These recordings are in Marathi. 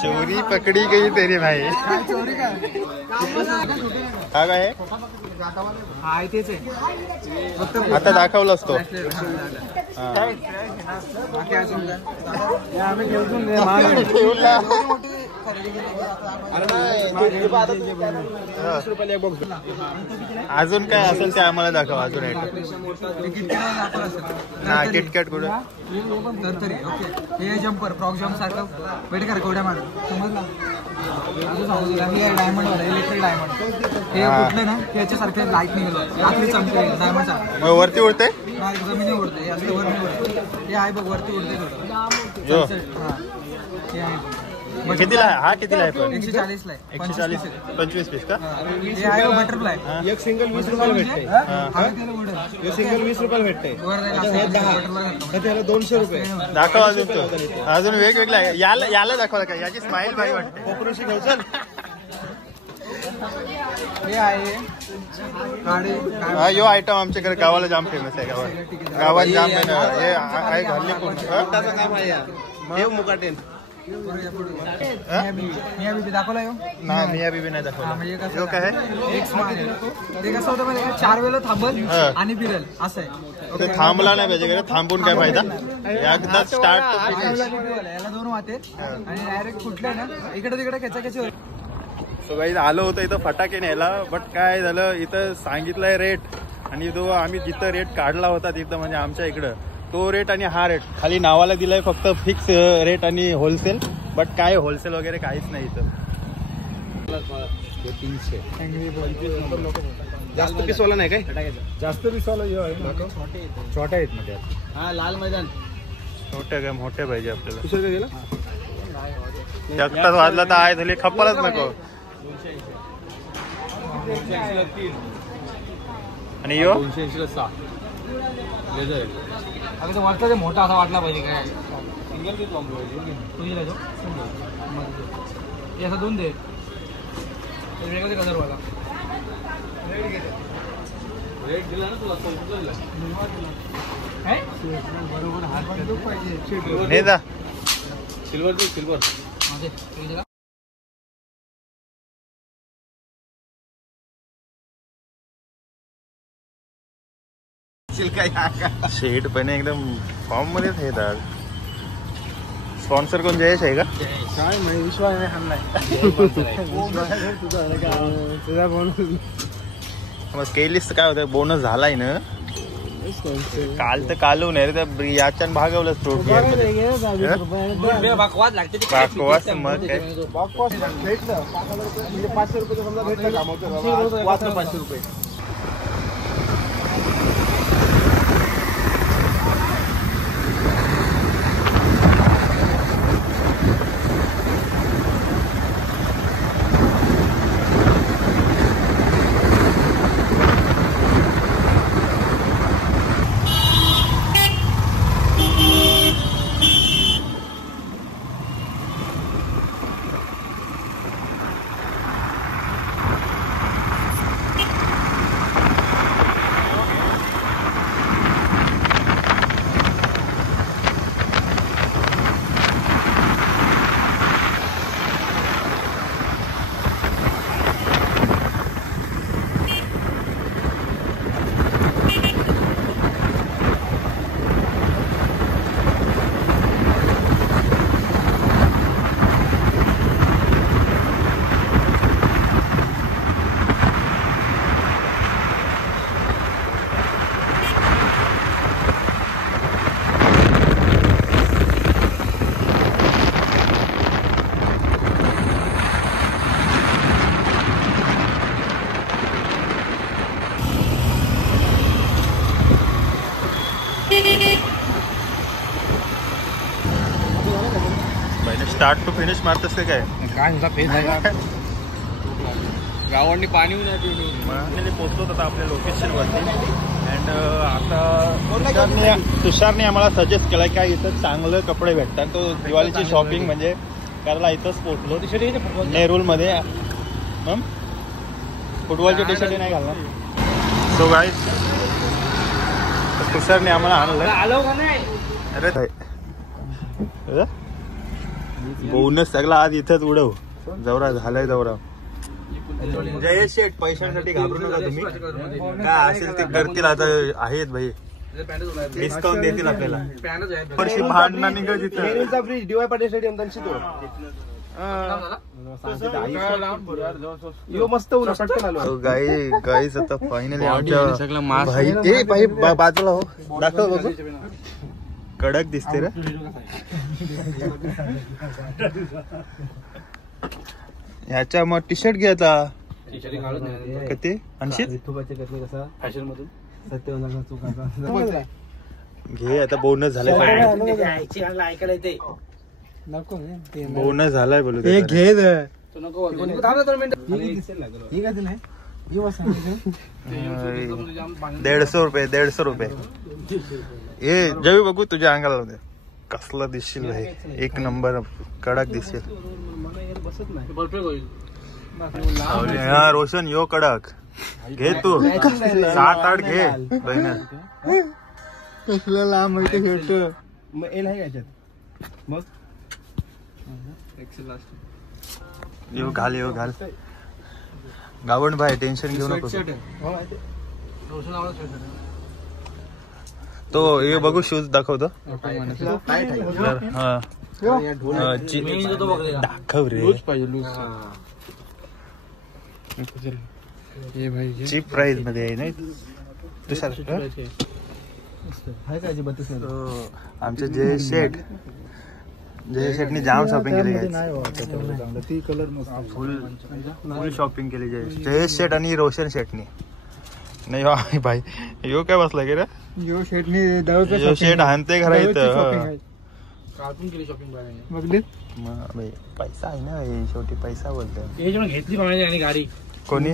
चोरी पकडी गई तेरी भाई. चोरी काय हा काय हाय तेच आहे. आता दाखवलं असतो. आम्ही घेऊन अजून काय असेल ते आम्हाला दाखव. अजून ना किटकॅट कुठं हे जम्पर फ्रॉक जम्प सारखं वेट कर कवड्या मार समजला. अजून सांगू तुला हे डायमंड वाला इलेक्ट्रिक डायमंड हे कुठलं ना त्याच्यासारखे लाईट निघालं रात्री चमके डायमंड सारखं वरती उडते. जमिनी उडते असं वर नाही उडते. हे आहे बघ वरती उडते थोडं. हे आहे कितीला आहे हा? कितीला आहे पण? 140 ला आहे. 140 25 पीस का? हे आहे बटरफ्लाय एक सिंगल 20 रुपयाला भेटते. एक सिंगल 20 रुपयाला भेटते. त्याला 200 रुपये. दाखव अजून तो. अजून वेगवेगळ्या आहे. याला दाखवलं का? याची स्माईल भाई वाटते. कोपरोशी घेऊ चल. हे आहे गाडी. हा यो आयटम आमच्याकडे गावाला जाम फेमस आहे. गावात जाम आहे. हे आहे घालले कोण काम आहे या देव मुकाटेन. दाखवला ना मिया बीबी नाही दाखवला. यो काय आहे? एक स्माईल ते कसं होतं माहिती आहे का 4 वेळेला थांबल आणि फिरेल असं आहे. ते थांबला नाही पाहिजे. थांबून काय फायदा? एकदा स्टार्ट तो फिनिश. याला 2 वाटे आणि डायरेक्ट कुठले ना इकडे तिकडे खेचाखेची होईल. सो गाईज आलो होतं इथं फटाके न्यायला. बट काय झालं इथं सांगितलंय रेट आणि तो आम्ही जिथं रेट काढला होता तिथं म्हणजे आमच्या इकडं तो रेट आणि हा रेट खाली नावाला दिलाय फक्त फिक्स रेट आणि होलसेल. बट काय होलसेल वगैरे काहीच नाही इथं. 300 जास्त पीसवाला नाही काय? जास्त पिसाला छोटे आहेत मध्ये. हा लाल मैदान छोटे काय मोठे पाहिजे आपल्याला. एकटाच वाजला तर आहे झाली खप्पलच नको. आणि यो 280 ला 6 लेझर अगदी वाटतं ते मोठा असा वाटला पाहिजे काय. सिंगल पीस वापरू पाहिजे. तुझी लागतो हे असं 2 दे वेगळे कलर वाला. रेट दिला ना तुला संपला बरोबर हात बंदूक पाहिजे. हे जा सिल्वर ते सिल्वर शेड पण एकदम फॉर्म मध्येच आहेत आज. स्पॉन्सर कोण जयेश आहे का? काय माहिती विश्वास नाही आणलाय तुझा बोनस. मग केलीस तर काय होतं? बोनस झालाय ना काल तर कालू नाही रे. त्या याच्यानं भागवलं फ्रूट बकवास लागते. बाकवास मग काय 500 रुपये समजा भेटलं कामाचं 500 रुपये. स्टार्ट टू फिनिश मारतस काय? गावांनी पाणी पोहोचलो होता आपल्या लोकेशनवरती. अँड आता तुषारने आम्हाला सजेस्ट केला की इथं चांगलं कपडे भेटतात. तो दिवाळीची शॉपिंग म्हणजे करायला इथंच पोहोचलो नेरूलमध्ये. फुटबॉलची टी शर्ट नाही घालणार. सो गाईज तुषारने आम्हाला आणलं. अरे बोनस सगळा आज इथंच उडव. जवरा झालाय जवरा. जयेश शेठ, पैशांसाठी घाबरू नका तुम्ही. काय असेल ते करतील. आता आहेत भाई, डिस्काउंट देतील आपल्याला. परशी भांडणा निघा तिथं. फ्रीज DY पाटील स्टेडियम त्यांची तो मस्त पटकन आलो. गाईज आता फायनली आमच्या भाई बाजूला हो, दाखव बघू. कडक दिसते रे. ह्याच्या मग टी शर्ट घे आता. किती 80 घे आता. बोनस झालाय, बोनस झालाय बोलू. एक घे घे 150 रुपये 150 रुपये. ये जवी बघू तुझ्या अंगाला होते. कसला दिसशील भाई, एक नंबर कडक दिसशील. हा रोशन यो कडक घे तू. 7-8 घे बहिण. कसला लांब खेळतो. मग एल आहे याच्यात. मग यो घाल यो घाल. गावण भाई टेन्शन घेऊ नको. तो हे बघू शूज दाखवतो. हा दाखव रे. चीप प्राइस मध्ये आहे नाही आमचे जयेश शेठनी जाम शॉपिंग केली. फुल शॉपिंग केली जयेश शेठ आणि रोशन शेठनी. नाही भाई यो काय बसला की रे. यो शेठनी शेठ हानते घरा इथं. पैसा आहे ना, शेवटी पैसा बोलतोय. घेतली गाडी कोणी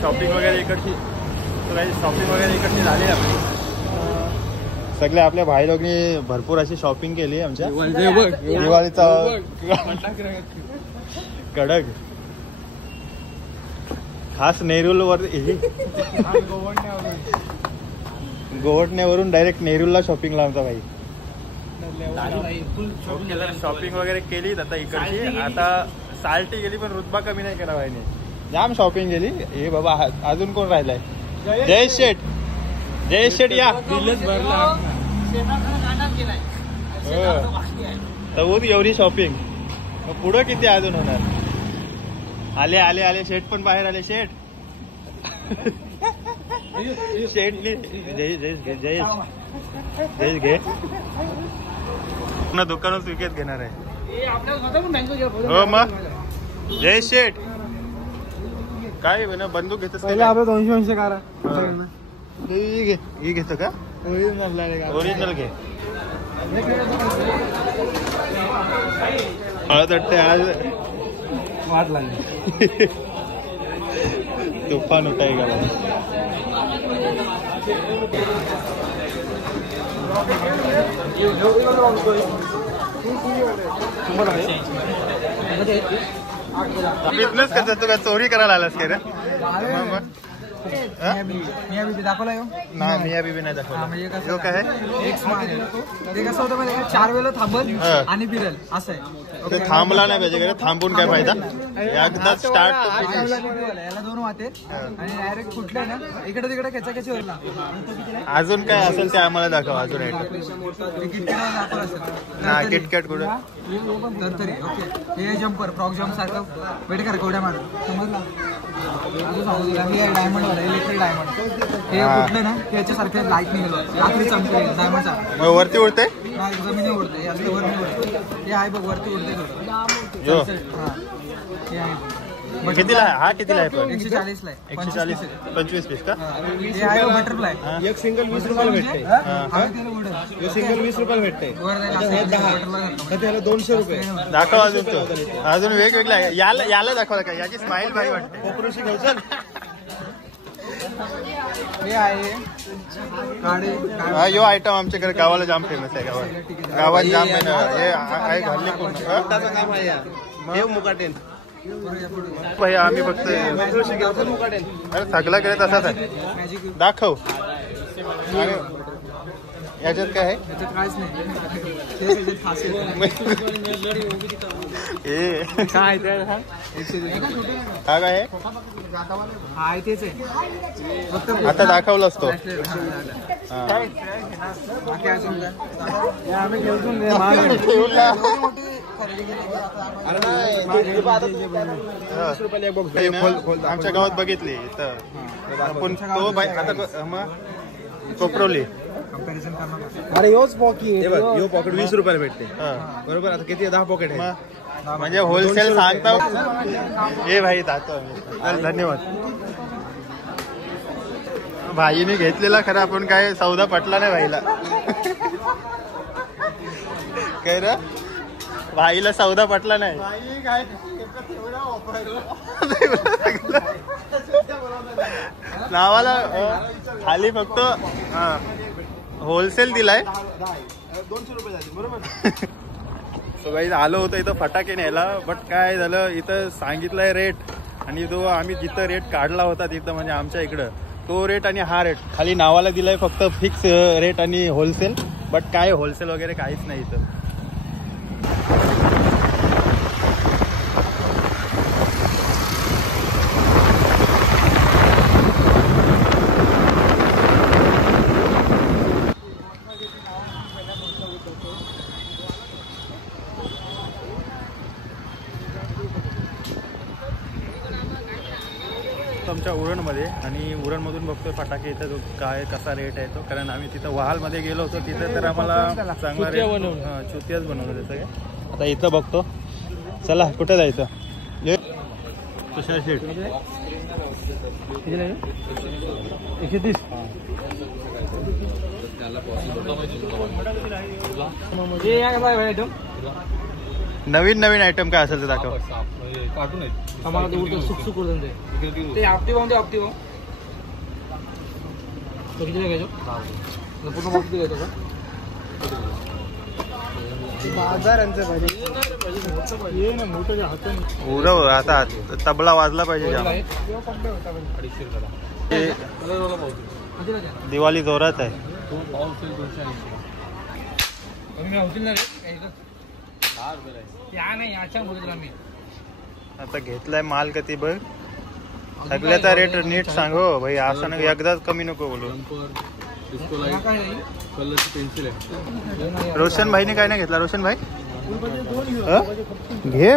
शॉपिंग वगैरे इकडची झाली आपली. सगळे आपल्या भाई लोकांनी भरपूर अशी शॉपिंग केली आमच्या दिवाळीचा. कडक खास नेरूल वर गोवटण्यावरून डायरेक्ट नेरूलला शॉपिंगला आमचा भाई. शॉपिंग वगैरे केली आता इकडची. आता साल्टी गेली पण रुतबा कमी नाही केला भाईने. जाम शॉपिंग केली. हे बाबा अजून कोण राहिलाय. जयेश शेठ या. तर एवढी शॉपिंग पुढं किती अजून होणार. आले आले आले शेठ पण बाहेर आले. शेठ शेठने जयेश घे. पुन्हा दुकानच विकत घेणार आहे. हो मग जयेश शेठ काय बंदूक घेतस. आपलं 200 कारा ही घेतो का. ओरिजिनल घे. हळद वाटते आज वाट लागली. तुफान उठाय का. बिझनेस कसं तू काय चोरी करायला आलास का रे. मिया बीबी दाखवला यो. नाही मिया बीबी नाही दाखवला. यो काय ते कसं होतं माहिती 4 वेळेला थांबल आणि फिरेल असं आहे. थांबला नाही पाहिजे का. थांबून काय फायदा. एकदा स्टार्ट याला 2 वाटे आणि डायरेक्ट फुटले ना इकडे तिकडे खेचाखेची होईल ना. अजून काय असेल ते आम्हाला दाखवा. अजून ना किटकॅट कुठे तर तरी ओके. हे जम्पर फ्रॉक जम्प सारखं वेट कर कवड्या मार समजला. अजून सांगू तुला हे डायमंड वाला इलेक्ट्रिक डायमंड. हे कुठलं ना याच्यासारखे लाईट निघेल रात्री चमकेल डायमंड सारखं. वरती उडते जमिनी उडते असं वर नाही उडते. हे आहे बघ वरती उडते थोडं. हा हे आहे. कितीला हा कितीला आहे पण. 140 ला 140 25 पीस का. हे आहे बटरफ्लाय. एक सिंगल 20 रुपयाला भेटते. सिंगल 20 रुपयाला भेटते. 10 त्याला 200 रुपये. दाखव अजून तो. अजून वेगवेगळ्या याला दाखवला का. याची स्माइल भारी वाटते. ऑपरेशन घेऊ चल. हे आहे हा यो आयटम आमच्याकडे गावाला जाम फेमस आहे. गावात जाम आहे घालले कोण. काम आहे हे मुकाटेन भाई आम्ही फक्त अरे सगळा कडे तसाच आहे. दाखव याच्यात काय आहे त्याच्यात काहीच नाही. तेच याच्यात खासियत ए काय काय काय आहे हाय तेच आहे फक्त आता दाखवलं असतो बाकी अजून काय आम्ही घेऊन आमच्या गावात बघितली तर आपण तो आता मग कोपरवली कंपॅरिझन करणार. अरे योच पॉकेट यो पॉकेट 20 रुपयाला भेटते बरोबर. आता किती 10 पॉकेट आहे म्हणजे होलसेल सांगता. हे भाई जातो धन्यवाद. भाईने घेतलेला खरं आपण काय सौदा पटला नाही भाईला. काय रे भाईला सौदा पटला नाही. नावाला खाली फक्त होलसेल दिलाय 200 रुपये झाले बरोबर. सो गाईज आलो होतो इथं फटाके न्यायला बट काय झालं इथं सांगितलंय रेट आणि तो आम्ही जिथं रेट काढला होता तिथं म्हणजे आमच्या इकडं तो रेट आणि हा रेट खाली नावाला दिलाय फक्त फिक्स रेट आणि होलसेल. बट काय होलसेल वगैरे काहीच नाही इथं. आमच्या उरणमध्ये आणि उरणमधून बघतोय फटाके इथं काय कसा रेट आहे तो. कारण आम्ही तिथं वहालमध्ये गेलो होतो तिथं तर आम्हाला चांगला रेट चुतियाच बनवलं त्याचं काय. आता इथं बघतो चला कुठे जायचं तुषार शेठ 130 नवीन नवीन आयटम काय असेल ते दाखव. कार्टून आहे आम्हाला ते उलट सुकसुक करून ते आपटी पाहून ते आपटी पाहून किती घ्यायचो पूर्ण बॉक्स घ्यायचो का उरव आता तबला वाजला पाहिजे जाम. दिवाळी जोरात आहे. आता घेतलाय माल कधी बघ सगळ्याचा रेट नीट सांग हो भाई. असं ना एकदाच कमी नको बोलू. रोशन भाईने काय नाही घेतला. रोशन भाई घे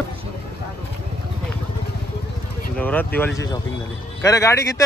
जोरात दिवाळीची शॉपिंग झाली. खरं गाडी घेते